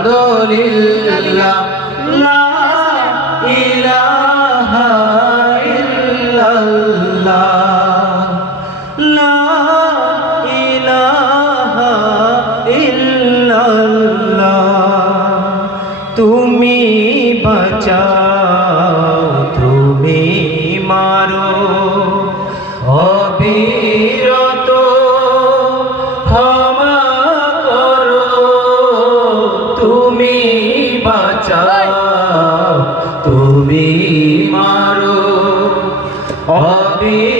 আলহামদুলিল্লাহ। তুমি মারো অবি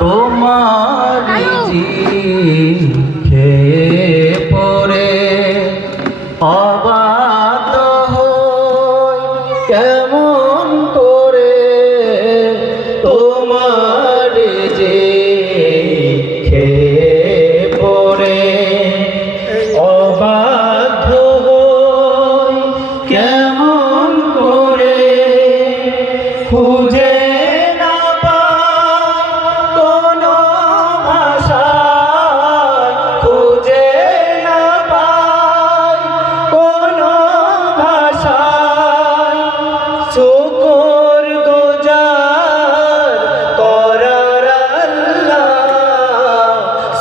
তোমার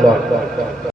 আসসালামু আলাইকুম রহমতুল্লাহ